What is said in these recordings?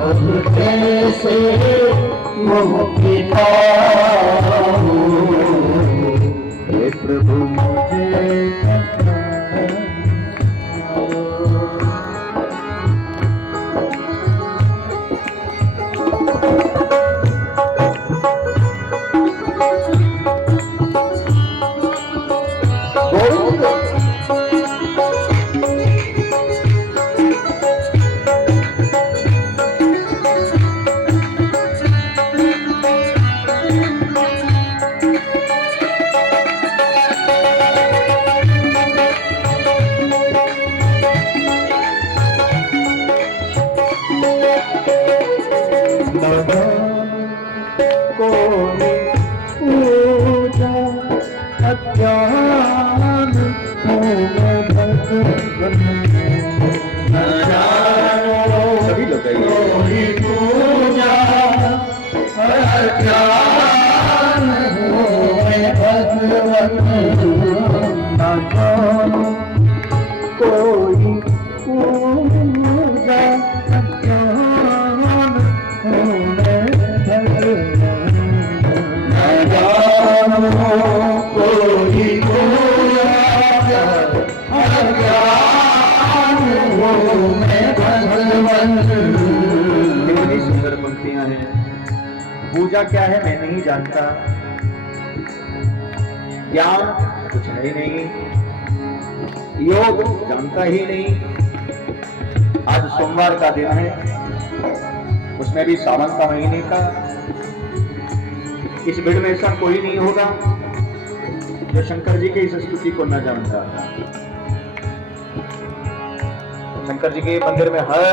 अब कैसे मुक्ति पाऊं, हे प्रभु मुझे सभी लोग कोई पूजा कितनी सुंदर पंक्तियां हैं। पूजा क्या है मैं नहीं जानता, ज्ञान कुछ है ही नहीं, योग जानता ही नहीं। आज सोमवार का दिन है, उसमें भी सावन का महीने का। इस भीड़ में ऐसा कोई नहीं होगा जो शंकर जी के इस स्तुति को न जानता। शंकर जी के मंदिर में हर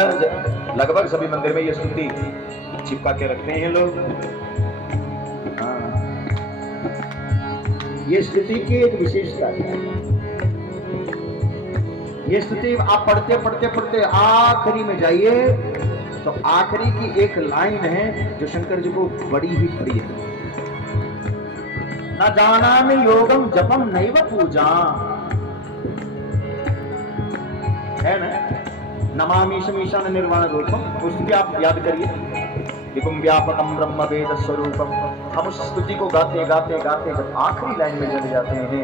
लगभग सभी मंदिर में ये स्तुति चिपका के रखते हैं लोग। ये स्तुति की एक विशेषता है। ये स्तुति आप पढ़ते पढ़ते पढ़ते आखिरी में जाइए तो आखिरी की एक लाइन है जो शंकर जी को बड़ी ही प्रिय है। न जानामि योगम जपम नैव पूजा, है ना। नमामि ईशमीशान निर्वाण रूपम, उसकी आप याद करिए। विपुम व्यापकम ब्रह्म वेद स्वरूपम। हम उस स्तुति को गाते गाते गाते जब आखिरी लाइन में चले जाते हैं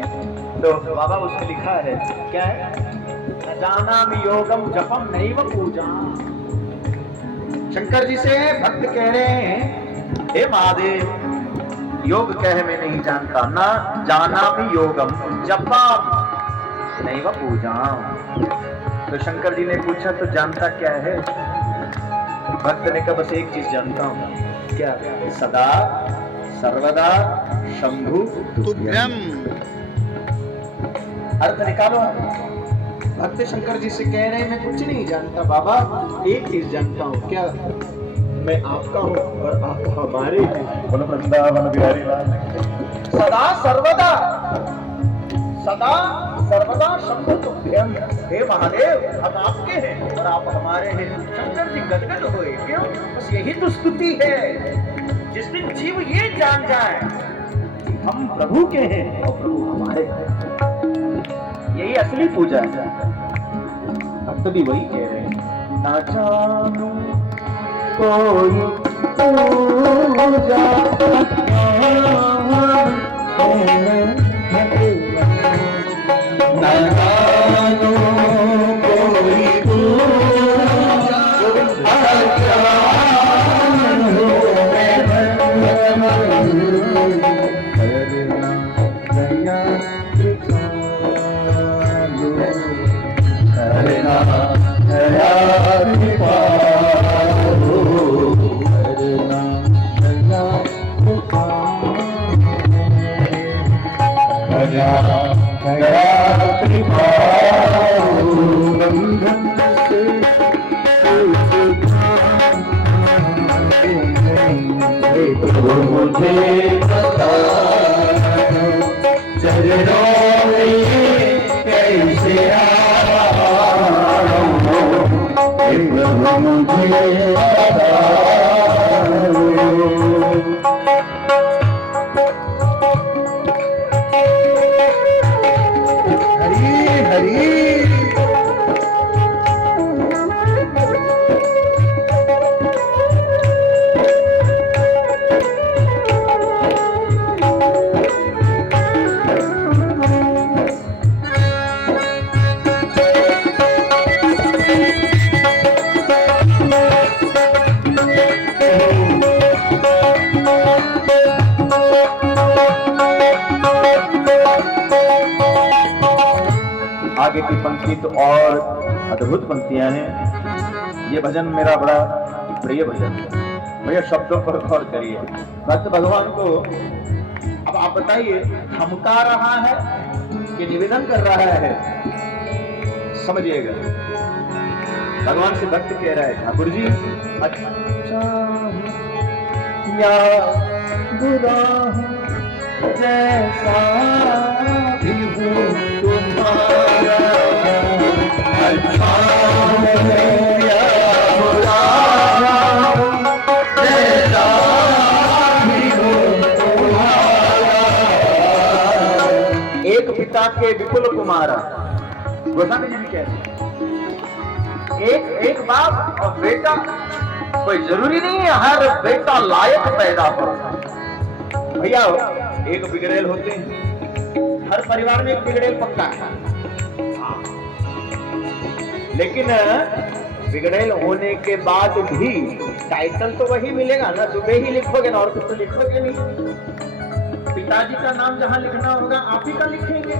तो बाबा उसमें लिखा है क्या है, न जानामि योगम जपम नैव पूजा। शंकर जी से भक्त कह रहे हैं हे महादेव, योग क्या है मैं नहीं जानता, ना जानामि योगम जपम नैव पूजा। तो शंकर जी ने पूछा तो जानता क्या है? भक्त ने कहा बस एक चीज जानता हूं, क्या? सदा सर्वदा शंभु तुभ्यम। अर्थ निकालो। भक्त शंकर जी से कह रहे हैं मैं कुछ नहीं जानता बाबा, एक चीज जानता हूं, क्या? मैं आपका हूं और आप हमारे हैं। बोलो वृंदावन बिहारी लाल। सदा सर्वदा शंभु तुभ्यम। हे महादेव, हम आपके हैं और आप हमारे हैं। शंकर जी गदगद हुए। क्यों? बस यही तो स्तुति है। जिस दिन जीव ये जान जाए कि हम प्रभु के हैं और प्रभु हमारे हैं, यही असली पूजा है। भक्त भी वही कह रहे हैं, ना जानू कोई पूजा मुझे पता चरणों में कैसे आऊं, मुझे पता। हरी हरी आपकी तो और अद्भुत पंक्तियां हैं। ये भजन मेरा बड़ा प्रिय भजन है। भैया शब्दों पर गौर करिए। भक्त भगवान को अब आप बताइए, धमका रहा है कि निवेदन कर रहा है? समझिएगा, भगवान से भक्त कह रहा है, ठाकुर जी अच्छा या बुरा जैसा भी हूँ तुम्हारा, अच्छा या बुरा जैसा भी हूँ तुम्हारा। एक पिता के विपुल कुमारा, गोस्वामी जी भी कहते हैं एक बाप और बेटा, कोई जरूरी नहीं है हर बेटा लायक पैदा हो। भैया एक बिगड़ेल होते हैं, हर परिवार में एक बिगड़ेल पक्का है, लेकिन बिगड़ेल होने के बाद भी टाइटल तो वही मिलेगा ना, सुबह ही लिखोगे ना, और कुछ तो लिखोगे नहीं। पिताजी का नाम जहां लिखना होगा आप ही का लिखेंगे,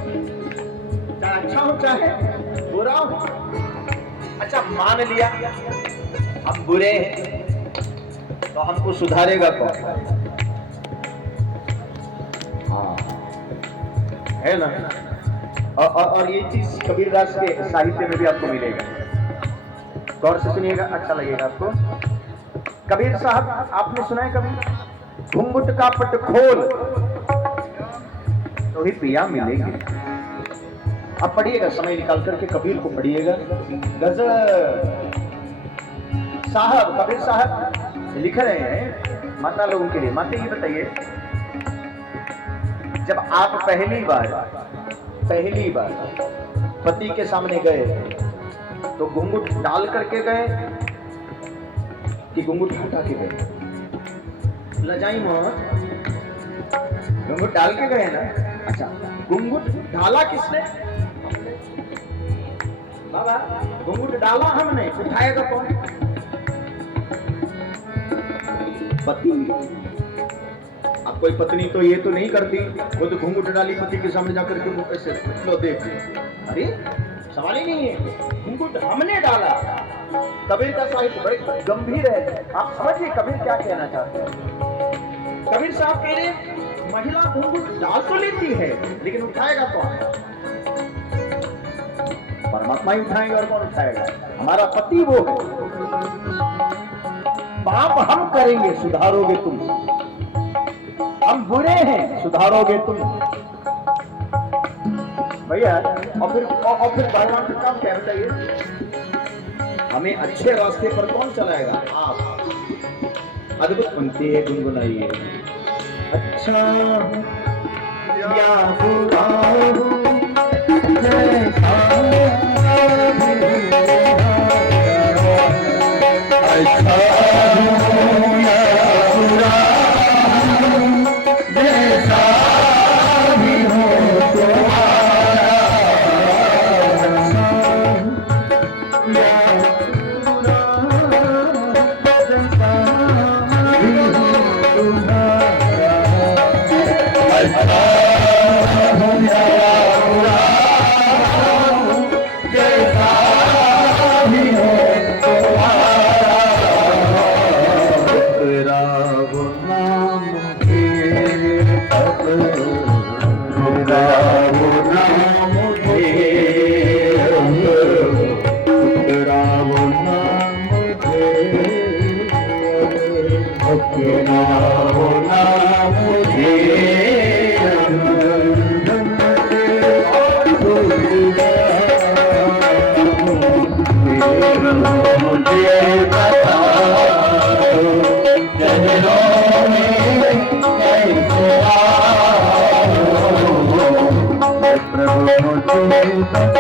चाहे अच्छा हो चाहे बुरा हो। अच्छा मान लिया हम बुरे हैं तो हमको सुधारेगा कौन? हाँ है ना। और ये चीज कबीरदास के साहित्य में भी आपको मिलेगा, गौर से सुनिएगा, अच्छा लगेगा आपको। कबीर साहब आपने सुना है कभी, घुंघट का पट खोल तो ही पिया मिलेगी। अब पढ़िएगा, समय निकाल करके कबीर को पढ़िएगा। गजल साहब, कबीर साहब लिख रहे हैं माता लोगों के लिए। माता ये बताइए, जब आप पहली बार पति के सामने गए तो घुंघट डाल करके गए कि घुंघट हटा के गए? लजाई मत, घुंघट डाल के गए ना। अच्छा, घुंघट ढाला किसने? बाबा घुंघट डाला हमने, उठाएगा कौन? पति। अब कोई पत्नी तो ये तो नहीं करती, वो तो घुंघट डाली पति के सामने जाकर के वो ऐसे लो देख, अरे सवाल ही नहीं है, घुंघट हमने डाला। कबीर का साहित्य बड़े गंभीर है, आप समझिए कबीर क्या कहना चाहते हैं। कबीर साहब कह रहे महिला घुंघट डाल तो लेती है लेकिन उठाएगा कौन? परमात्मा ही उठाएंगे, और कौन उठाएगा? हमारा पति वो है। पाप हम करेंगे, सुधारोगे तुम। हम बुरे हैं, सुधारोगे तुम। भैया और फिर भगवान का काम क्या बताइए? हमें अच्छे रास्ते पर कौन चलाएगा? आप। अद्भुत पंक्ति है, गुनगुनाइए। अच्छा या बुरा जैसा भी हो तुम्हारा, प्रभु